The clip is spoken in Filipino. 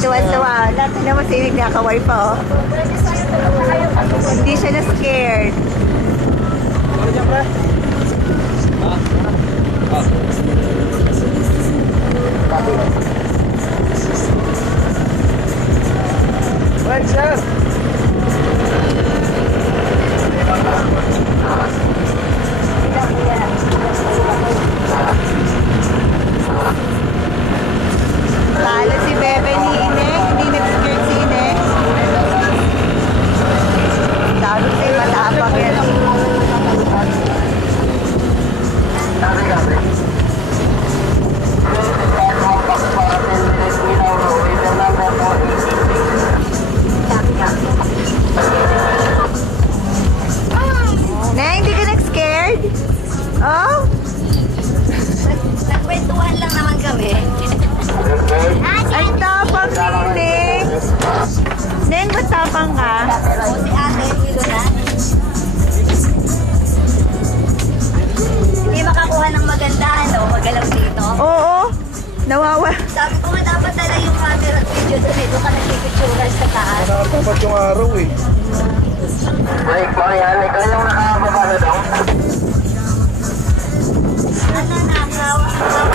Tuwa-tuwa. Lahat na naman sinig nakakaway pa, oh. Hindi siya na-scared. Ano dyan, pre? Right, sir. Talo si Bebe ni Ineng. Hindi nag-scared si Ineng. Talo si matapag yan. Neng, hindi ka nag-scared? Oh? Nagkwentuhan lang naman kami. Ang tapang ni Neng. Neng, ba't tapang ka? O si ate, ilo na. Hindi makakuha ng maganda, ano, magalaw dito. Oo. Nawawala. Sabi ko nga dapat dala yung camera at video doon eh. Doon ka nagpipicturan sa taas. Nakatapat yung araw eh. Like po yan, ikaw yung nakakababa na daw. Ano na, hawak